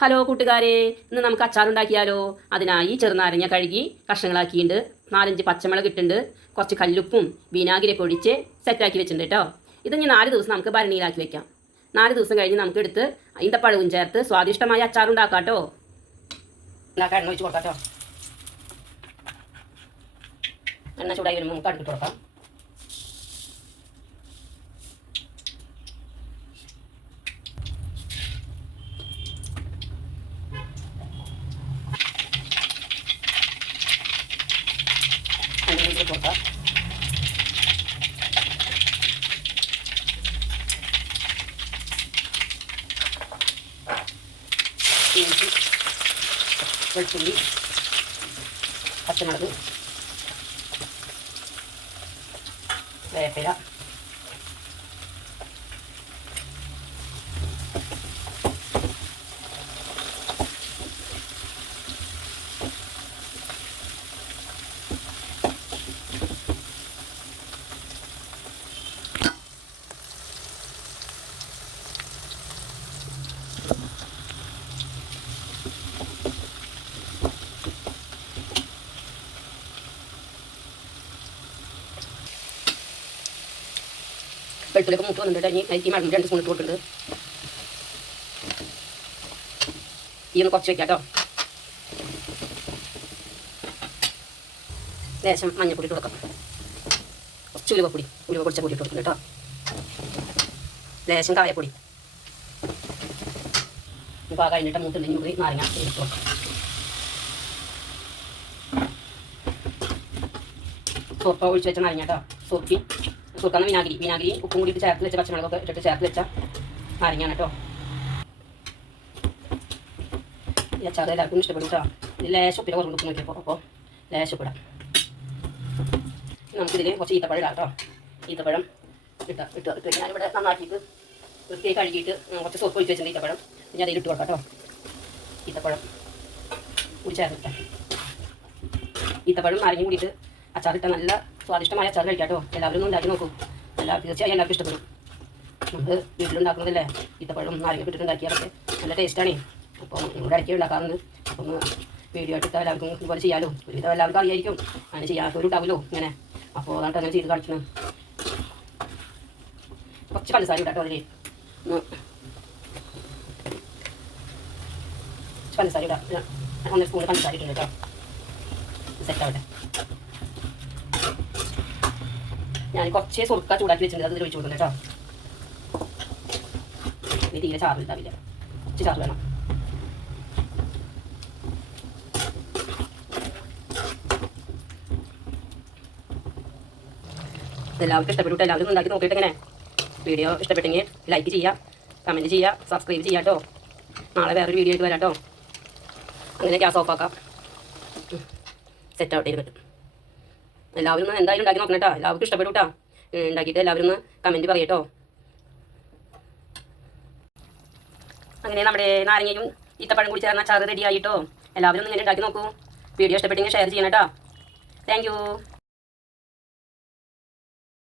Hello കൂട്ടുകാരെ, ഇന്ന് നമുക്ക് അച്ചാറുണ്ടാക്കിയാലോ. അതിനായി ചെറുനാരങ്ങ കഴുകി കഷ്ണങ്ങളാക്കിയിട്ട് 4-5 പച്ചമുളക് ഇട്ടുണ്ട്, കുറച്ച് കല്ലുപ്പും വിനാഗിരിയൊക്കെ ഒഴിച്ച് സെറ്റാക്കി വെച്ചിട്ടുണ്ട് കേട്ടോ. ഇത് ഇനി 4 ദിവസം നമുക്ക് ഭരണിയിലാക്കി വെക്കാം. 4 ദിവസം കഴിഞ്ഞ് നമുക്ക് എടുത്ത് ഈന്തപ്പഴവും ചേർത്ത് സ്വാദിഷ്ടമായ അച്ചാറുണ്ടാക്കാം കേട്ടോ. എണ്ണ ഒഴിച്ച് കൊടുക്കാം കേട്ടോ. എണ്ണ ചൂടായി വരുമ്പോൾ നമുക്ക് അടുപ്പിട്ട് കൊടുക്കാം. കൊടുക്കാം. ഇഞ്ചി, വെളുത്തുള്ളി, പച്ചമുളക്, വേപ്പില, വെളുത്തുള്ളിയൊക്കെ മൂത്ത് വന്നിട്ടുണ്ട്. ഇനി അരിക്ക് മടങ്ങി 2 സ്പൂൺ ഇട്ട് കൊടുക്കുന്നുണ്ട്. ഈ ഒന്ന് കുറച്ച് വയ്ക്കാം കേട്ടോ. ലേശം മഞ്ഞപ്പൊടി ഇട്ട് കൊടുക്കാം. കുറച്ച് ഉലുവപ്പൊടി പൊടിച്ച പൊടി ഇട്ട് കൊടുക്കുന്നുണ്ട് കേട്ടോ. ലേശം കായപ്പൊടി. ഇപ്പോൾ ആ കഴിഞ്ഞിട്ട് മൂത്തുണ്ടെങ്കിൽ നമുക്ക് നാരങ്ങ ഇട്ട് കൊടുക്കാം. സോപ്പ ഒഴിച്ച് വെച്ച നാരങ്ങ കേട്ടോ. സുർക്കാന്ന് വിനാഗിരി ഉപ്പും കൂടി ചേർത്ത് വെച്ച പച്ചമുളകൊക്കെ ഇട്ടിട്ട് ചേർത്ത് വെച്ച നാരങ്ങയാണ് കേട്ടോ. ഈ അച്ചാർ എല്ലാവർക്കും ഇഷ്ടപ്പെടും കേട്ടോ. ഇത് ലേശം ഉപ്പിനെ കുറവ് ഉപ്പ് നോക്കിയപ്പോൾ അപ്പോൾ ലേശം ഉപ്പിടാം. നമുക്കിതിൽ കുറച്ച് ഈത്തപ്പഴം ഇടാം കേട്ടോ. ഈത്തപ്പഴം ഇട്ട് ഞാനിവിടെ നന്നാക്കിയിട്ട് വൃത്തിയായി കഴുകിയിട്ട് കുറച്ച് സോപ്പ് ഒഴിച്ച് വെച്ചിട്ടുണ്ട് ഈത്തപ്പഴം. പിന്നെ അതിൽ ഇട്ട് കൊടുക്കാം കേട്ടോ. ഈത്തപ്പഴം കൂടി ചേർത്തിട്ടാം. ഈത്തപ്പഴം നാരങ്ങയും കൂടിയിട്ട് അച്ചാറിട്ട നല്ല സ്വാദിഷ്ടമായ അച്ചാർ കഴിക്കാം കേട്ടോ. എല്ലാവരും ഒന്ന് ഉണ്ടാക്കി നോക്കും. തീർച്ചയായും എല്ലാവർക്കും ഇഷ്ടപ്പെടും. നമുക്ക് വീട്ടിലുണ്ടാക്കുന്നതല്ലേ, ഈത്തപ്പഴം നാരങ്ങ ഇട്ടിട്ടുണ്ടാക്കിയാലൊക്കെ നല്ല ടേസ്റ്റാണേ. അപ്പോൾ നിങ്ങളുടെ ഇടയ്ക്ക് ഉണ്ടാക്കാറുണ്ട്. അപ്പം വീഡിയോ എടുത്താൽ എല്ലാവർക്കും ഇതുപോലെ ചെയ്യാമല്ലോ. ഒരുവിധം എല്ലാവർക്കും അറിയായിരിക്കും, അങ്ങനെ ചെയ്യാത്തവരും ഉണ്ടാവുമല്ലോ ഇങ്ങനെ. അപ്പോൾ അതാണ് അങ്ങനെ ചെയ്ത് കാണിക്കുന്നത്. കുറച്ച് പഞ്ചസാര ഇടാം കേട്ടോ. അതിൽ പഞ്ചസാര ഇടാം. 1 സ്പൂൺ പഞ്ചസാര ഇട്ടുണ്ട് കേട്ടോ. സെറ്റാവട്ടെ. ഞാൻ കുറച്ച് സുർക്ക ചൂടാക്കി വെച്ചിട്ടുണ്ട്, അത് ഒഴിച്ച് കൊടുക്കുന്നത് കേട്ടോ. ഇനി തീരെ ചാറ് ഉണ്ടാവില്ല, കുറച്ച് ചാറ് വേണം. എല്ലാവർക്കും ഇഷ്ടപ്പെട്ടു. എല്ലാവരും ഉണ്ടാക്കി നോക്കിയിട്ട് ഇങ്ങനെ വീഡിയോ ഇഷ്ടപ്പെട്ടെങ്കിൽ ലൈക്ക് ചെയ്യുക, കമൻറ്റ് ചെയ്യുക, സബ്സ്ക്രൈബ് ചെയ്യാം കേട്ടോ. നാളെ വേറൊരു വീഡിയോ ആയിട്ട് വരാം കേട്ടോ. അങ്ങനെ ഗ്യാസ് ഓഫ് ആക്കാം. സെറ്റ് ഔട്ട് ചെയ്ത് പറ്റും. എല്ലാവരും ഒന്ന് എന്തായാലും ഉണ്ടാക്കി നോക്കണം കേട്ടോ. എല്ലാവർക്കും ഇഷ്ടപ്പെടും കേട്ടോ. ഉണ്ടാക്കിയിട്ട് എല്ലാവരും ഒന്ന് കമൻറ്റ് പറയട്ടോ. അങ്ങനെ നമ്മുടെ നാരങ്ങയും ഈത്തപ്പഴം കൂടി ചേർന്ന അച്ചാർ റെഡി ആയിട്ടോ. എല്ലാവരും ഒന്ന് ഇങ്ങനെ ഉണ്ടാക്കി നോക്കൂ. വീഡിയോ ഇഷ്ടപ്പെട്ടെങ്കിൽ ഷെയർ ചെയ്യണം കേട്ടോ. Thank you.